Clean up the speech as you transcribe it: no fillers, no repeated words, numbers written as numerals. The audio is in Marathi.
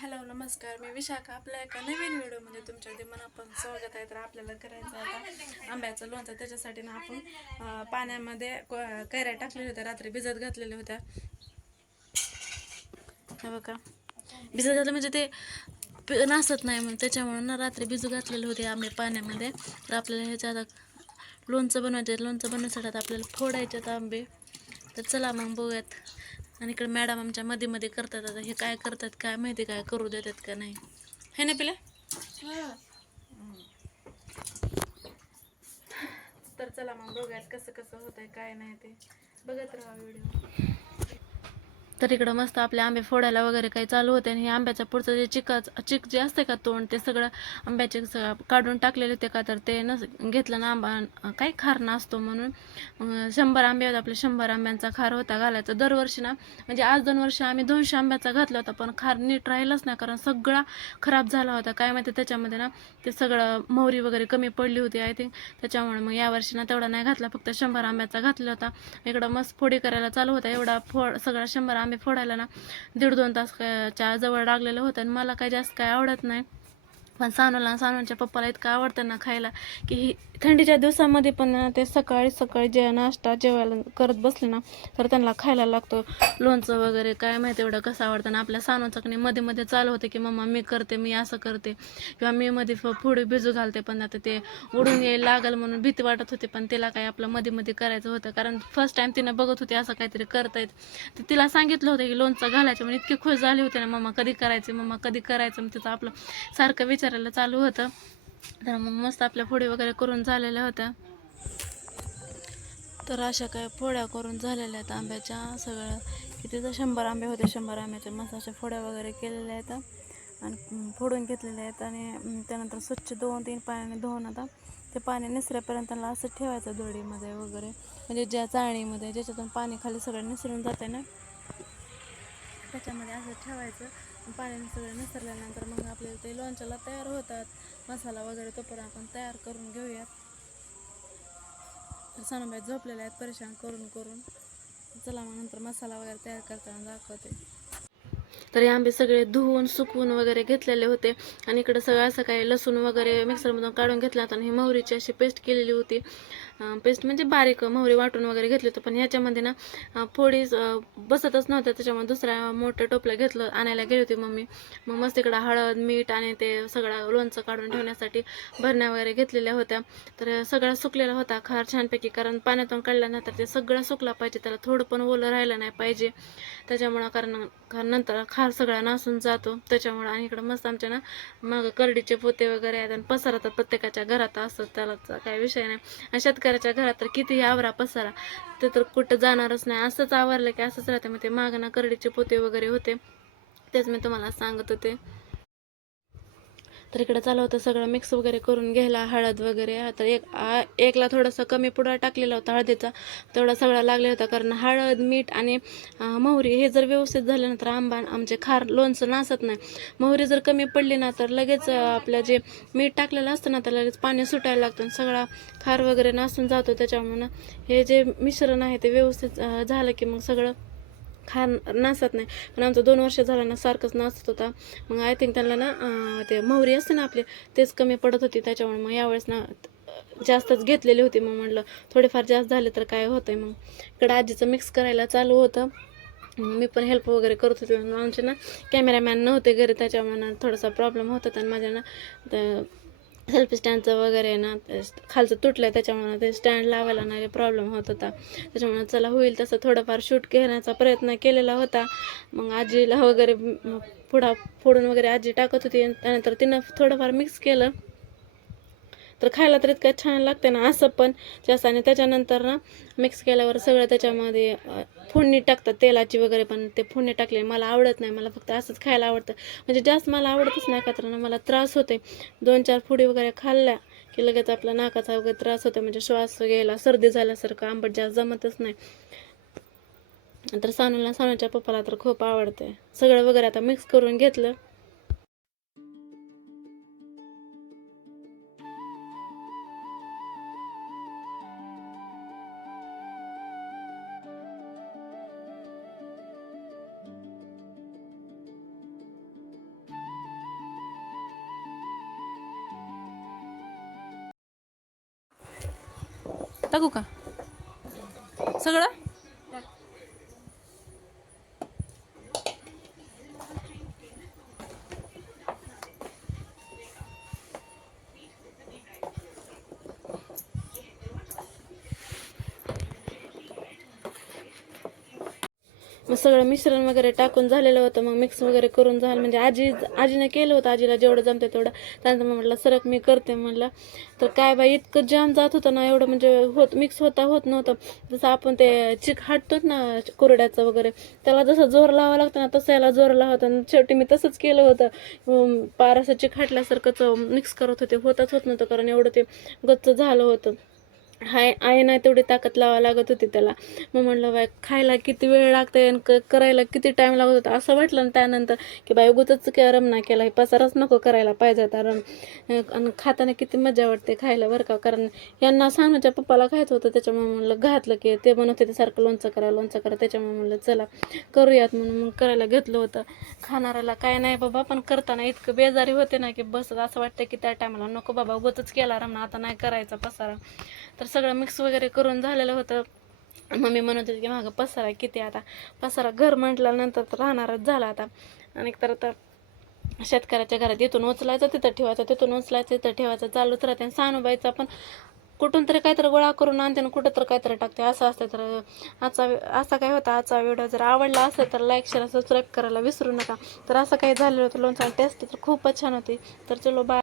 हॅलो नमस्कार, मी विशाखा. आपल्या एका नवीन व्हिडिओमध्ये तुमच्या अगदी मनापासून स्वागत आहे. तर आपल्याला करायचं आहे आता आंब्याचं लोणचं. त्याच्यासाठी ना आपण पाण्यामध्ये कैऱ्या टाकलेल्या होत्या, रात्री भिजत घातलेल्या होत्या. हे बघा, भिजत घातलं म्हणजे ते नासत नाही म्हणून त्याच्यामुळे ना रात्री भिजू घातलेले होते आंबे पाण्यामध्ये. तर आपल्याला ह्याच्या आता लोणचं बनवायचं. लोणचं बनवण्यासाठी आता आपल्याला फोडायचे आंबे. तर चला मग बघूयात. आणि इकडे मॅडम आमच्या मध्ये मध्ये करतात. आता हे काय करतात काय माहिती, काय करू देतात का नाही. हे ना पिला. तर चला मग बघूयात कसं कसं होतंय काय नाही ते. बघत राहा व्हिडिओ. तर इकडं मस्त आपले आंबे फोडायला वगैरे काही चालू होते. आणि हे आंब्याच्या पुढचं जे चिक जे असते का तोंड, ते सगळं आंब्याचे काढून टाकलेले होते का. तर ते घेतलं ना आंबा काही खार नसतो म्हणून 100 आंबे होते आपले. 100 आंब्यांचा खार होता घालायचा दरवर्षी ना. म्हणजे आज 2 वर्ष आम्ही 200 आंब्याचा घातला होता, पण खार नीट राहिलाच नाही कारण सगळा खराब झाला होता. काय माहिती त्याच्यामध्ये ना ते सगळं मोहरी वगैरे कमी पडली होती आय थिंक. त्याच्यामुळे मग यावर्षी ना तेवढा नाही घातला, फक्त 100 आंब्याचा घातला होता. इकडं मस्त फोडी करायला चालू होता. एवढा सगळा 100 आंबे फोडायला ना 1.5-2 तासच्या जवळ लागलेलं होतं. आणि मला काय जास्त काय आवडत नाही, पण सानूच्या पप्पाला इतकं आवडतं ना खायला की ही थंडीच्या दिवसामध्ये पण ते सकाळी सकाळी जे नाश्ता जेवायला करत बसले ना तर त्यांना खायला लागतो लोणचं वगैरे. काय माहिती एवढं कसं आवडतं ना. आपल्या सानूचं कणी मध्ये मध्ये चालू होते की मम्मा मी करते, मी असं करते, किंवा मी मध्ये पुढे भिजू घालते. पण आता ते उडून यायला लागल म्हणून भीती वाटत होती. पण तिला काय आपलं मध्ये मध्ये करायचं होतं, कारण फर्स्ट टाइम तिनं बघत होती असं काहीतरी करतायत. तर तिला सांगितलं होतं की लोणचं घालायचं, म्हणजे इतकी खुश झाली होती ना, मम्मा कधी करायचं, मम्मा कधी करायचं. मग तिचं आपलं सारखं विचारायला चालू होतं. तर मग मस्त आपल्या फोडी वगैरे करून झालेल्या होत्या. तर अशा काय फोड्या करून झालेल्या आहेत आंब्याच्या. सगळं किती तर 100 आंबे होते. 100 आंब्याच्या मस्त अशा फोड्या वगैरे केलेल्या आहेत आणि फोडून घेतलेल्या आहेत. आणि त्यानंतर स्वच्छ 2-3 पाण्याने धुवून आता ते पाणी निसऱ्यापर्यंत त्याला असं ठेवायचं दोडीमध्ये वगैरे, म्हणजे ज्या चाळणीमध्ये ज्याच्यातून पाणी खाली सगळं निसरून जाते ना त्याच्यामध्ये असं ठेवायचं. पाण्याने सगळं निसरल्यानंतर मग आपल्याला ते लोणच्याला तयार होतात. मसाला वगैरे तोपर्यंत आपण तयार करून घेऊयात. तर सानूबाई झोपलेल्या आहेत परेशान करून करून. चला मग नंतर मसाला वगैरे तयार करताना दाखवते. तर हे आंबे सगळे धुवून सुकवून वगैरे घेतलेले होते. आणि इकडं सगळं असं काही लसूण वगैरे मिक्सरमधून काढून घेतला होता. आणि ही मोहरीची अशी पेस्ट केलेली होती. पेस्ट म्हणजे बारीक मोहरी वाटून वगैरे घेतली होती. पण ह्याच्यामध्ये ना फोडी बसतच नव्हत्या, त्याच्यामुळे दुसऱ्या मोठं टोपलं घेतलं, आणायला गेली होती मम्मी. मग मस्त इकडं हळद मीठ आणि ते सगळं लोणचं काढून ठेवण्यासाठी भरण्या वगैरे घेतलेल्या होत्या. तर सगळा सुकलेला होता खार छानपैकी, कारण पाण्यातून काढल्यानंतर ते सगळं सुकला पाहिजे, त्याला थोडं पण ओलं राहिलं नाही पाहिजे. त्याच्यामुळं कारण नंतर खार सगळा नासून जातो त्याच्यामुळं. आणि इकडं मस्त आमच्या ना मग करडीचे पोते वगैरे आहेत. आणि पसारा तर प्रत्येकाच्या घरात असतो, त्याला काही विषय नाही. आणि शेतकऱ्याच्या घरात तर कितीही आवरा पसारा, ते तर कुठं जाणारच नाही. असंच आवरलं की असंच राहते. मग ते मागं करडीचे पोते वगैरे होते, तेच मी तुम्हाला सांगत होते. तर इकडं चालू होतं सगळं मिक्स वगैरे करून घ्यायला, हळद वगैरे. तर एकला थोडासा कमी पुडा टाकलेला होता हळदीचा, तेवढा सगळा लागलेला होता. कारण हळद मीठ आणि मोहरी हे जर व्यवस्थित झालं ना तर आमचे खार लोणचं नासत नाही. मोहरी जर कमी पडली ना तर लगेच आपलं जे मीठ टाकलेलं असतं ना तर लगेच पाणी सुटायला लागतं, सगळा खार वगैरे नासून जातो. त्याच्यामुळं हे जे मिश्रण आहे ते व्यवस्थित झालं की मग सगळं खार नासत नाही. पण आमचं 2 वर्ष झालं ना सारखंच नासत होता. मग आय थिंक त्यांना ना ते मोहरी असते ना आपली तेच कमी पडत होती. त्याच्यामुळे मग यावेळेस ना जास्तच घेतलेली होती. मग म्हटलं थोडेफार जास्त झाले तर काय होतंय. मग इकडं आजीचं मिक्स करायला चालू होतं. मी पण हेल्प वगैरे करत होते. आमचे ना कॅमेरामॅन नव्हते घरी, त्याच्यामुळे ना थोडासा प्रॉब्लेम होत होता. आणि माझ्या ना सेल्फी स्टँडचं वगैरे ना खालचं तुटलं, त्याच्यामुळे ते स्टँड लावायला ना प्रॉब्लेम होत होता. त्याच्यामुळे चला होईल तसं थोडंफार शूट घेण्याचा प्रयत्न केलेला होता. मग आजीला वगैरे फोडून वगैरे आजी टाकत होती. त्यानंतर तिनं थोडंफार मिक्स केलं, तर खायला तर इतकं छान लागतं ना असं पण जास्त. आणि त्याच्यानंतर ना मिक्स केल्यावर सगळं त्याच्यामध्ये फोडणी टाकतात तेलाची वगैरे, पण ते फोडणी टाकले मला आवडत नाही. मला फक्त असंच खायला आवडतं, म्हणजे जास्त मला आवडतच नाही का, तर मला त्रास होते. 2-4 फोडी वगैरे खाल्ल्या की लगेच आपला नाकाचा वगैरे त्रास होतो, म्हणजे श्वास घ्यायला सर्दी झाल्यासारखं आंबट जास्त जमतच नाही. तर सानूच्या पप्पाला तर खूप आवडते. सगळं वगैरे आता मिक्स करून घेतलं. टाकू का सगळं? मग सगळं मिश्रण वगैरे टाकून झालेलं होतं. मग मिक्स वगैरे करून झालं म्हणजे आजीने केलं होतं. आजीला जेवढं जमतं तेवढं. त्यानंतर मग म्हटलं सरक मी करते म्हणलं. तर काय बाई इतकं जाम जात होतं ना, एवढं म्हणजे मिक्स होत नव्हतं. जसं आपण ते चिक हाटतो ना कुरड्याचं वगैरे, त्याला जसं जोर लावावं लागतं ना तसं याला जोर लावत. आणि शेवटी मी तसंच केलं होतं. पार असं चिक हाटल्यासारखंच मिक्स करत होते. होत नव्हतं कारण एवढं ते गच्च झालं होतं. आहे नाही तेवढी ताकद लावावी लागत होती त्याला. मग म्हणलं बाय खायला किती वेळ लागतंय आणि करायला किती टाईम लागत होता असं वाटलं. आणि त्यानंतर की बाय उगाचच काय रमना केला, हे पसारच नको करायला पाहिजे. कारण आणि खाताना किती मजा वाटते खायला बरं का. कारण यांना सानूच्या पप्पाला खायचं होतं, त्याच्यामुळे म्हणलं घातलं की ते बनवते ते सारखं लोणचं करा. त्याच्यामुळे म्हणलं चला करूयात म्हणून मग करायला घेतलं होतं. खाणाऱ्याला काय नाही बाबा, पण करताना इतकं बेजारी होते ना की बस असं वाटतं की त्या टायमाला नको बाबा उगाचच केला रमना, आता नाही करायचा पसारा. तर सगळं मिक्स वगैरे करून झालेलं होतं. मम्मी म्हणत होती की मागं पसारा किती, आता पसारा घर म्हटल्यानंतर तर राहणारच झाला आता. आणि तर आता शेतकऱ्याच्या घरात इथून उचलायचं तिथं ठेवायचं, तिथून उचलायचं तिथं ठेवायचं चालूच राहते. आणि सानूबाईचा पण कुठून तरी काहीतरी गोळा करून आणते आणि कुठं तर काहीतरी टाकते असं असतं. तर असा काय होता आजचा व्हिडिओ. जर आवडला असेल तर लाईक शेअर सबस्क्राईब करायला विसरू नका. तर असं काही झालेलं होतं लोणचं. टेस्ट तर खूपच छान होती. तर चलो बाय.